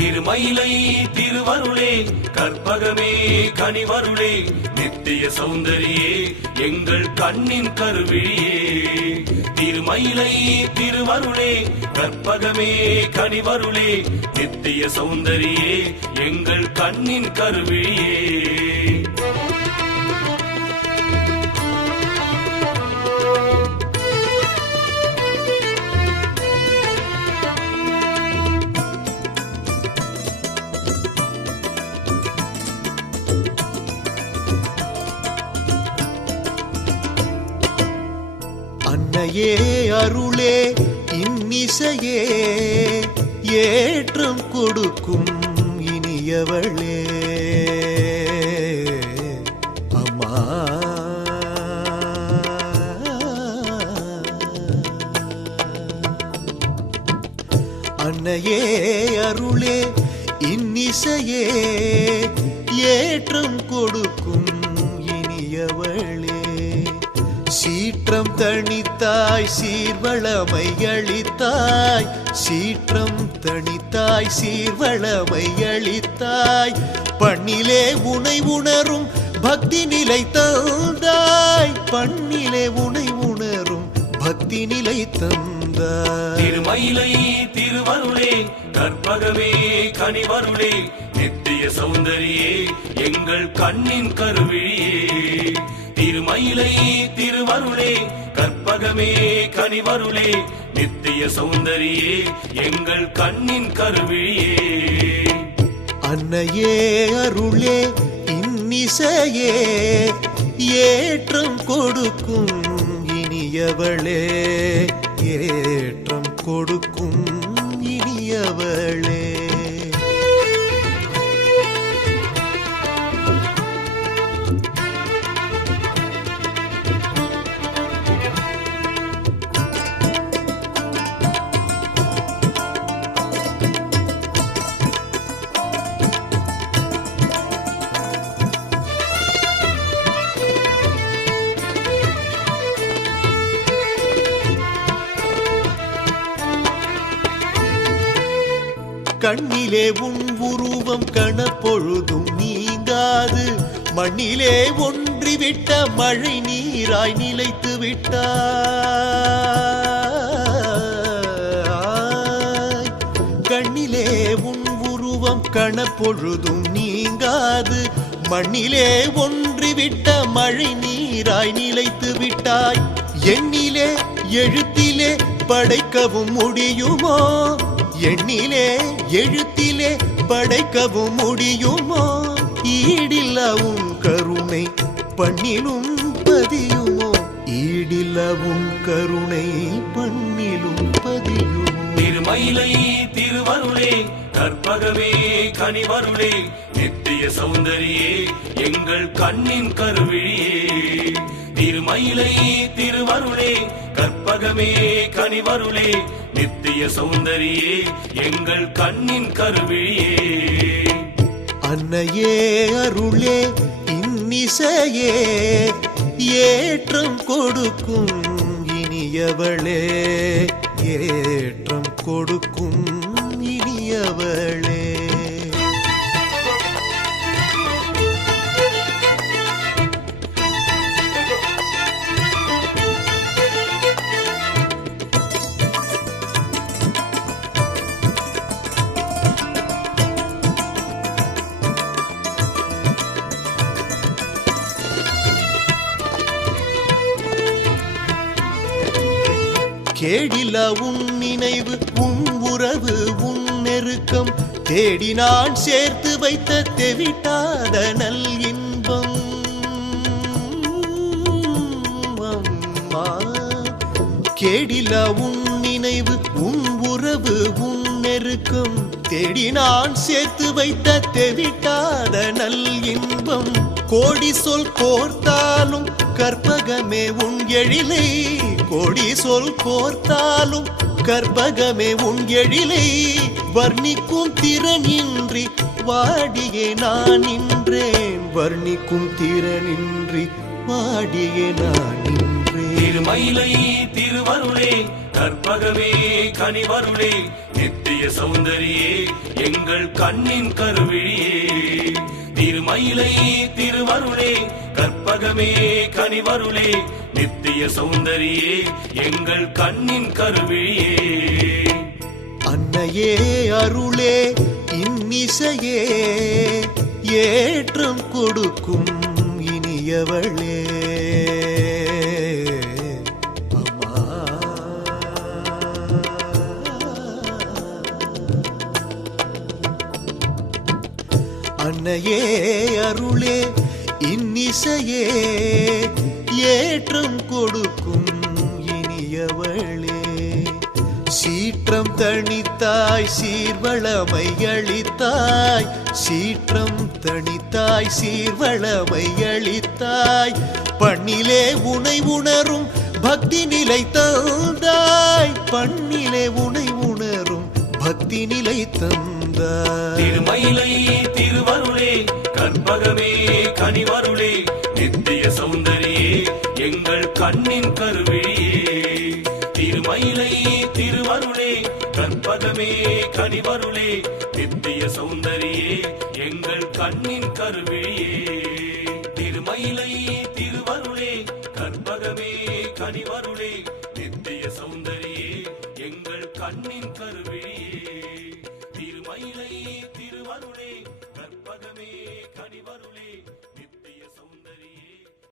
திருமயிலை திருவருளே கற்பகமே கனிவருளே நித்திய சௌந்தரியே எங்கள் கண்ணின் கருவிழியே. திருமயிலை திருவருளே கற்பகமே கனிவருளே நித்திய சௌந்தரியே எங்கள் கண்ணின் கருவிழியே. அன்னையே அருளே இன்னிசையே ஏற்றம் கொடுக்கும் இனியவளே. அம்மா. அன்னையே அருளே இன்னிசையே ஏற்றம் கொடுக்கும் இனியவளே. சீற்றம் தணித்தாய் சீர்வளமை அளித்தாய் சீற்றம் தணித்தாய் சீர்வளமை அளித்தாய் பண்ணிலே உனை உணரும் பக்தி நிலை தந்தாய். பண்ணிலே உனை உணரும் பக்தி நிலை தந்தாய். திருமயிலை திருவருளே கற்பகமே கனிவருளே நித்திய சௌந்தரியே எங்கள் கண்ணின் கருவிழியே. திருமயிலை திருவருளே கற்பகமே கனிவருளே நித்திய சௌந்தரியே எங்கள் கண்ணின் கருவிழியே. அன்னையே அருளே இன்னிசையே ஏற்றம் கொடுக்கும் இனியவளே ஏற்றம் கொடுக்கும் கண்ணிலே உன் உருவம் கணப்பொழுதும் நீங்காது. மண்ணிலே ஒன்றிவிட்ட மழை நீராய் நிலைத்து விட்டாய். கண்ணிலே உன் உருவம் கணப்பொழுதும் நீங்காது. மண்ணிலே ஒன்றிவிட்ட மழை நீராய் நிலைத்து விட்டாய். எண்ணிலே எழுத்திலே படைக்கவும் முடியுமோ? எண்ணிலே எழுத்திலே படைக்கவும் முடியுமோ? ஈடில்ல உன் கருணை பண்ணிலும் பதியுமோ? ஈடில்ல உன் கருணை பண்ணிலும் பதியுமோ? திருமயிலை திருவருளே கற்பகமே கனிவருளே நித்திய சௌந்தரியே எங்கள் கண்ணின் கருவிழியே. திருமயிலை திருவருளே கற்பகமே கனிவருளே நித்திய சௌந்தரியே எங்கள் கண்ணின் கருவிழியே. அன்னையே அருளே இன்னிசையே ஏற்றம் கொடுக்கும் இனியவளே ஏற்றம் கொடுக்கும் இனியவளே. கேடில உன் நினைவு உன் உறவு உன் நெருக்கம். தேடி நான் சேர்த்து வைத்த தெவிட்டாத நல் இன்பம். அம்மா கேடில உன் நினைவு உன் உறவு உன் நெருக்கம். தேடி நான் சேர்த்து வைத்த தெவிட்டாத நல் இன்பம். கோடி சொல் கோர்த்தாலும் கற்பகமே உன் எழிலை. கோடி சொல் கோர்த்தாலும் கற்பகமே உன் எழிலை. வர்ணிக்கும் திறனின்றி வாடியே நான் நின்றேன். வர்ணிக்கும் திறனின்றி வாடியே நான் நின்றேன். திருமயிலை திருவருளே கற்பகமே கனிவருளே. நித்திய சௌந்தரியே எங்கள் கண்ணின் கருவிழியே. திருமயிலை திருவருளே கற்பகமே கனிவருளே. நித்திய சௌந்தரியே எங்கள் கண்ணின் கருவிழியே. அன்னையே அருளே இன்னிசையே. ஏற்றம் கொடுக்கும் இனியவளே. அன்னையே அருளே இன்னிசையே ஏற்றம் கொடுக்கும் இனியவளே. சீற்றம் தனித்தாய் சீர்வளமை அளித்தாய் சீற்றம் தனித்தாய் சீர்வளமை அளித்தாய் பண்ணிலே உனை உணரும் பக்தி நிலை தந்தாய் பண்ணிலே உனை உணரும் பக்தி நிலை தந்த. திருமயிலை திருவருளே கற்பகமே கனிவருளே நித்திய சௌந்தரியே எங்கள் கண்ணின் கருவிழியே. திருமயிலை திருவருளே கற்பகமே கனிவருளே நித்திய சௌந்தரியே எங்கள் கண்ணின் கருவிழியே. திருமயிலை திருவருளே கற்பகமே கனிவருளே நித்திய சௌந்தரியே எங்கள் கண்ணின் கருவிழி